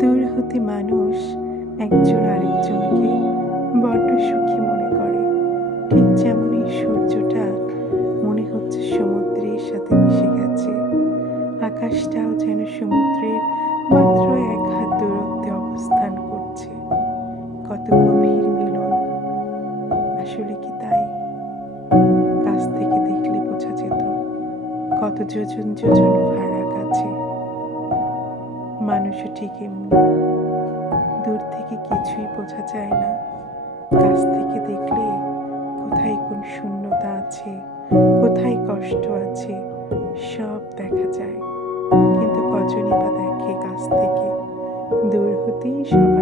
দূর হতে মানুষ একজন আরেকজনকে বড্ড সুখী মনে করে। ঠিক যেমন এই সূর্যটা মনে হচ্ছে সমুদ্রের সাথে মিশে গেছে। আকাশটাও যেন সমুদ্রের মাত্র ১ হাত দূরত্বে অবস্থান করছে। কত গভীর মিলন! আসলে কি তাই? কাছ থেকে দেখলে বোঝা যেত কত যোজন যোজন ফারাক আছে। মানুষও ঠিক এমনি, দূর থেকে কিছুই বোঝা যায় না, কাছ থেকে দেখলে কোথায় কোন শূন্যতা আছে, কোথায় কষ্ট আছে, সব দেখা যায়। কিন্তু কজনই বা দেখে কাছ থেকে? দূর হতেই সব